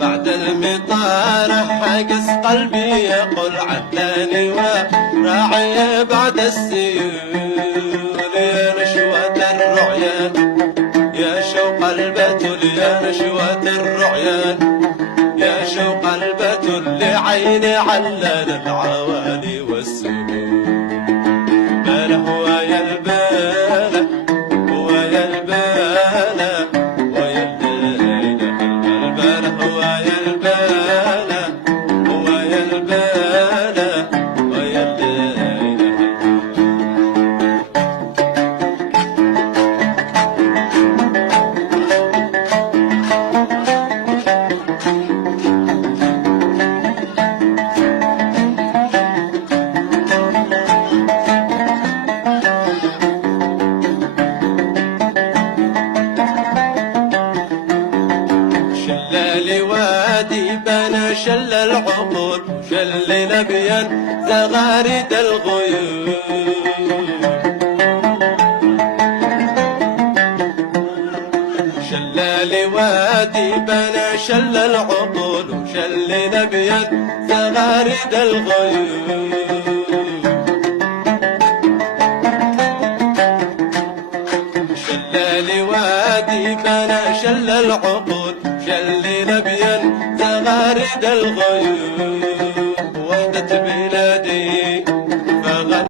بعد المطار حقس قلبي يقول علاني وراعي بعد السيول يا نشوة الرعيان يا شوق البتول يا نشوة الرعيان يا شوق البتول لعيني علان العوالي والسهول باله ويا الباله ويا الباله ويا الباله ويا الباله ويا الباله ويا الليله. شلالي وادي بنا شل العقول شل نبيا زغارد الغيوم شلالي وادي بنا شل العقول شل نبيا زغارد الغيوم شلالي وادي بنا شل العقول شل نبيا زغارد الغيوم وحدة